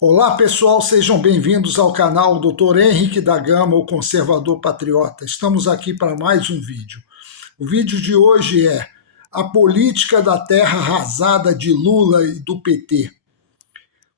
Olá pessoal, sejam bem-vindos ao canal Dr. Henrique da Gama, o Conservador Patriota. Estamos aqui para mais um vídeo. O vídeo de hoje é a política da terra arrasada de Lula e do PT.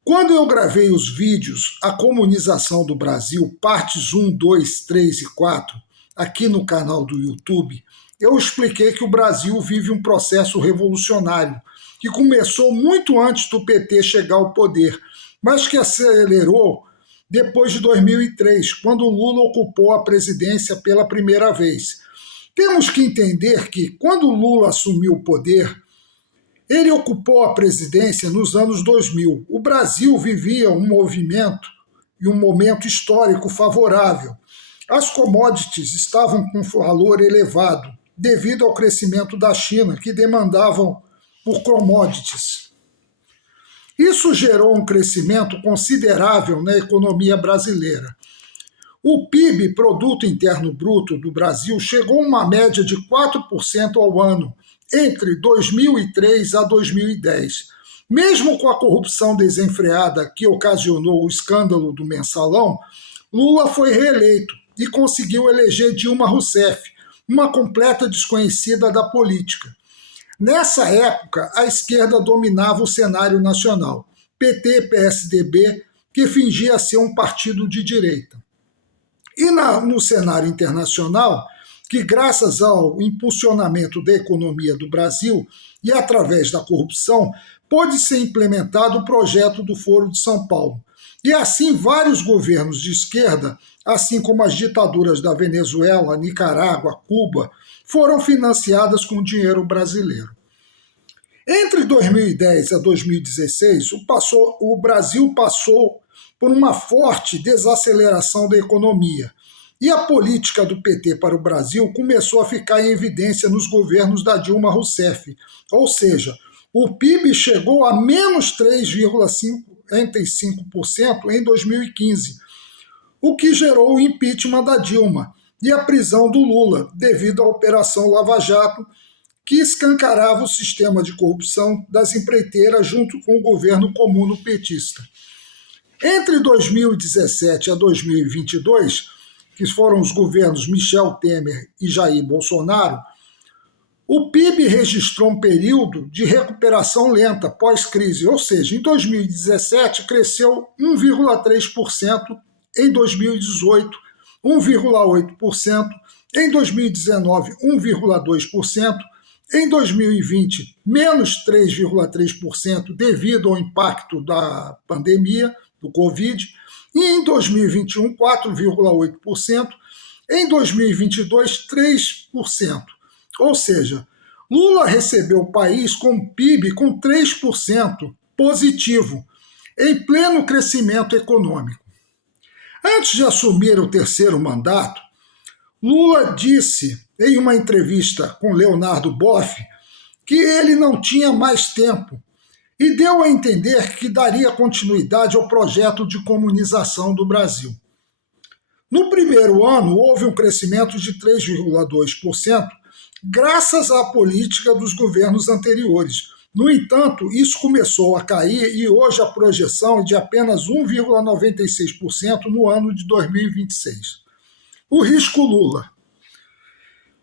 Quando eu gravei os vídeos A Comunização do Brasil, partes 1, 2, 3 e 4, aqui no canal do YouTube, eu expliquei que o Brasil vive um processo revolucionário, que começou muito antes do PT chegar ao poder, mas que acelerou depois de 2003, quando Lula ocupou a presidência pela primeira vez. Temos que entender que, quando Lula assumiu o poder, ele ocupou a presidência nos anos 2000. O Brasil vivia um movimento e um momento histórico favorável. As commodities estavam com valor elevado, devido ao crescimento da China, que demandavam por commodities. Isso gerou um crescimento considerável na economia brasileira. O PIB, Produto Interno Bruto, do Brasil chegou a uma média de 4% ao ano, entre 2003 a 2010. Mesmo com a corrupção desenfreada que ocasionou o escândalo do Mensalão, Lula foi reeleito e conseguiu eleger Dilma Rousseff, uma completa desconhecida da política. Nessa época, a esquerda dominava o cenário nacional, PT, PSDB, que fingia ser um partido de direita. E no cenário internacional, que graças ao impulsionamento da economia do Brasil e através da corrupção, pôde ser implementado o projeto do Foro de São Paulo. E assim vários governos de esquerda, assim como as ditaduras da Venezuela, Nicarágua, Cuba, foram financiadas com dinheiro brasileiro. Entre 2010 a 2016, o Brasil passou por uma forte desaceleração da economia, e a política do PT para o Brasil começou a ficar em evidência nos governos da Dilma Rousseff, ou seja, o PIB chegou a menos 3,55% em 2015, o que gerou o impeachment da Dilma e a prisão do Lula, devido à Operação Lava Jato, que escancarava o sistema de corrupção das empreiteiras junto com o governo comuno-petista. Entre 2017 a 2022, que foram os governos Michel Temer e Jair Bolsonaro, o PIB registrou um período de recuperação lenta pós-crise, ou seja, em 2017 cresceu 1,3%, em 2018 1,8%, em 2019 1,2%, em 2020 menos 3,3% devido ao impacto da pandemia, do Covid, e em 2021 4,8%, em 2022 3%. Ou seja, Lula recebeu o país com PIB com 3% positivo, em pleno crescimento econômico. Antes de assumir o terceiro mandato, Lula disse em uma entrevista com Leonardo Boff que ele não tinha mais tempo e deu a entender que daria continuidade ao projeto de comunização do Brasil. No primeiro ano, houve um crescimento de 3,2%, graças à política dos governos anteriores. No entanto, isso começou a cair e hoje a projeção é de apenas 1,96% no ano de 2026. O risco Lula.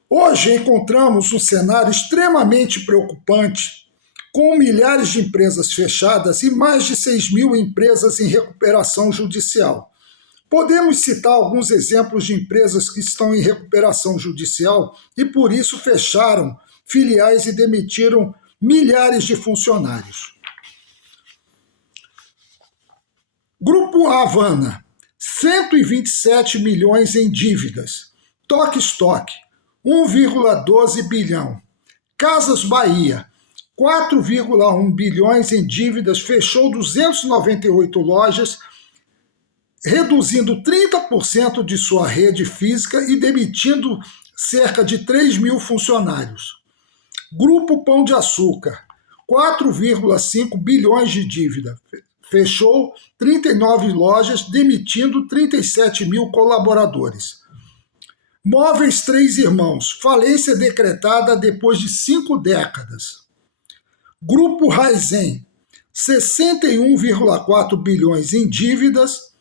Hoje encontramos um cenário extremamente preocupante, com milhares de empresas fechadas e mais de 6 mil empresas em recuperação judicial. Podemos citar alguns exemplos de empresas que estão em recuperação judicial e por isso fecharam filiais e demitiram milhares de funcionários. Grupo Havana, 127 milhões em dívidas. Toque Stock, 1,12 bilhão. Casas Bahia, 4,1 bilhões em dívidas, fechou 298 lojas, reduzindo 30% de sua rede física e demitindo cerca de 3 mil funcionários. Grupo Pão de Açúcar, 4,5 bilhões de dívida, fechou 39 lojas, demitindo 37 mil colaboradores. Móveis Três Irmãos, falência decretada depois de 5 décadas. Grupo Raizen, 61,4 bilhões em dívidas,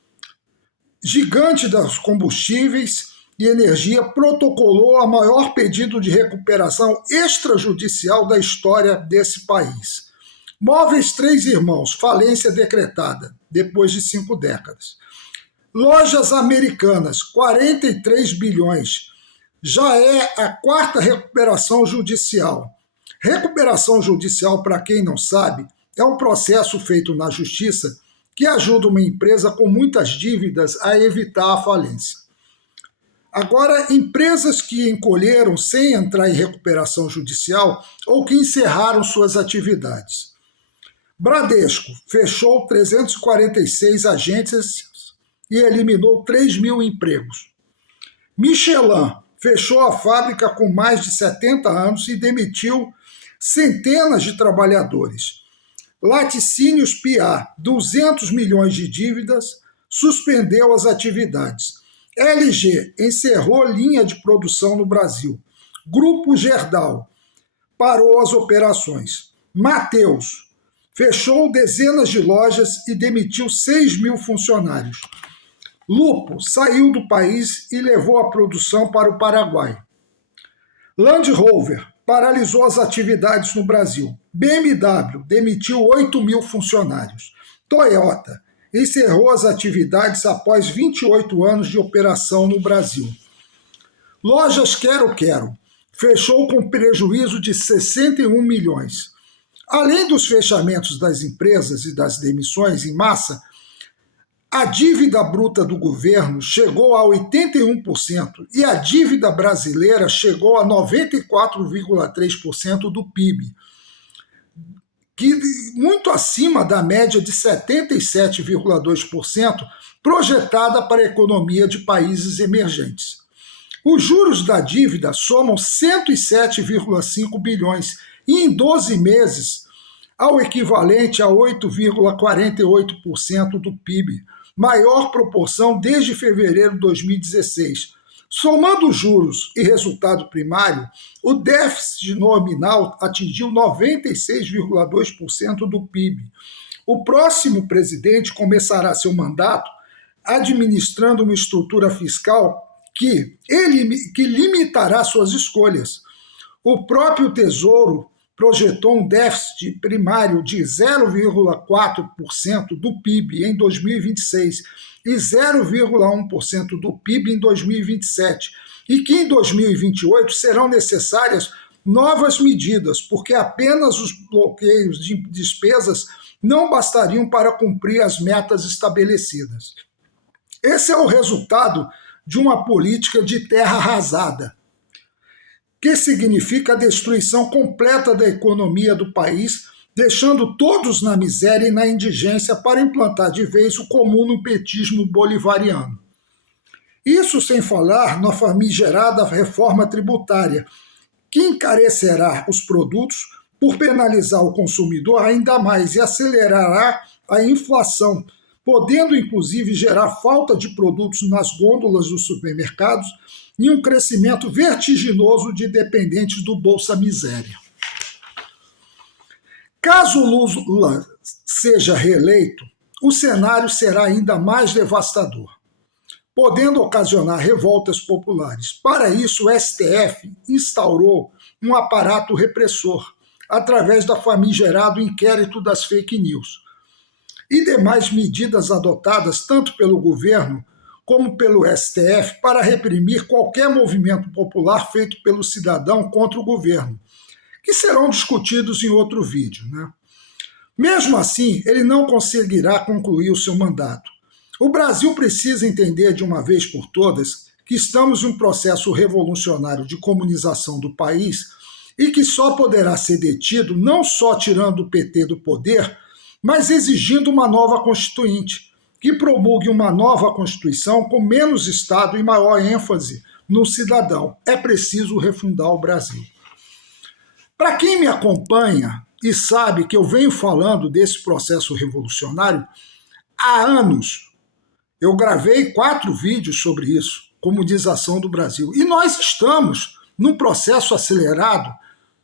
gigante dos combustíveis e energia, protocolou a maior pedido de recuperação extrajudicial da história desse país. Móveis Três Irmãos, falência decretada, depois de 5 décadas. Lojas Americanas, 43 bilhões, já é a 4ª recuperação judicial. Recuperação judicial, para quem não sabe, é um processo feito na justiça que ajuda uma empresa com muitas dívidas a evitar a falência. Agora, empresas que encolheram sem entrar em recuperação judicial ou que encerraram suas atividades. Bradesco fechou 346 agências e eliminou 3 mil empregos. Michelin fechou a fábrica com mais de 70 anos e demitiu centenas de trabalhadores. Laticínios Piá, 200 milhões de dívidas, suspendeu as atividades. LG encerrou linha de produção no Brasil. Grupo Gerdau parou as operações. Mateus fechou dezenas de lojas e demitiu 6 mil funcionários. Lupo saiu do país e levou a produção para o Paraguai. Land Rover paralisou as atividades no Brasil. BMW demitiu 8 mil funcionários. Toyota encerrou as atividades após 28 anos de operação no Brasil. Lojas Quero Quero fechou com prejuízo de 61 milhões. Além dos fechamentos das empresas e das demissões em massa, a dívida bruta do governo chegou a 81% e a dívida brasileira chegou a 94,3% do PIB, que muito acima da média de 77,2% projetada para a economia de países emergentes. Os juros da dívida somam 107,5 bilhões e em 12 meses, ao equivalente a 8,48% do PIB, maior proporção desde fevereiro de 2016. Somando os juros e resultado primário, o déficit nominal atingiu 96,2% do PIB. O próximo presidente começará seu mandato administrando uma estrutura fiscal que limitará suas escolhas. O próprio Tesouro projetou um déficit primário de 0,4% do PIB em 2026 e 0,1% do PIB em 2027, e que em 2028 serão necessárias novas medidas, porque apenas os bloqueios de despesas não bastariam para cumprir as metas estabelecidas. Esse é o resultado de uma política de terra arrasada, que significa a destruição completa da economia do país, deixando todos na miséria e na indigência para implantar de vez o comum petismo bolivariano. Isso sem falar na famigerada reforma tributária, que encarecerá os produtos por penalizar o consumidor ainda mais e acelerará a inflação, podendo inclusive gerar falta de produtos nas gôndolas dos supermercados e um crescimento vertiginoso de dependentes do Bolsa Miséria. Caso Lula seja reeleito, o cenário será ainda mais devastador, podendo ocasionar revoltas populares. Para isso, o STF instaurou um aparato repressor, através da famigerado inquérito das fake news, e demais medidas adotadas tanto pelo governo como pelo STF para reprimir qualquer movimento popular feito pelo cidadão contra o governo, que serão discutidos em outro vídeo, né? Mesmo assim, ele não conseguirá concluir o seu mandato. O Brasil precisa entender de uma vez por todas que estamos em um processo revolucionário de comunização do país e que só poderá ser detido não só tirando o PT do poder, mas exigindo uma nova Constituinte, que promulgue uma nova Constituição com menos Estado e maior ênfase no cidadão. É preciso refundar o Brasil. Para quem me acompanha e sabe que eu venho falando desse processo revolucionário há anos, eu gravei 4 vídeos sobre isso, comunização do Brasil, e nós estamos num processo acelerado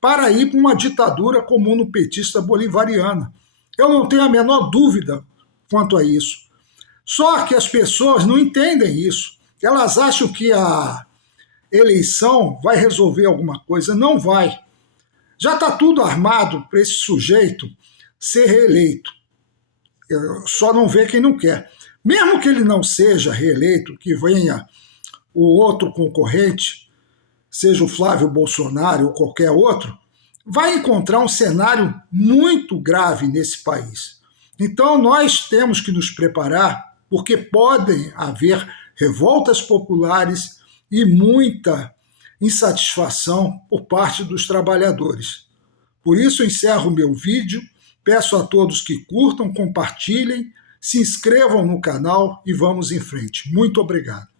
para ir para uma ditadura comunopetista bolivariana, Eu não tenho a menor dúvida quanto a isso. Só que as pessoas não entendem isso. Elas acham que a eleição vai resolver alguma coisa. Não vai. Já está tudo armado para esse sujeito ser reeleito. Só não vê quem não quer. Mesmo que ele não seja reeleito, que venha o outro concorrente, seja o Flávio Bolsonaro ou qualquer outro, vai encontrar um cenário muito grave nesse país. Então nós temos que nos preparar, porque podem haver revoltas populares e muita insatisfação por parte dos trabalhadores. Por isso encerro o meu vídeo, peço a todos que curtam, compartilhem, se inscrevam no canal e vamos em frente. Muito obrigado.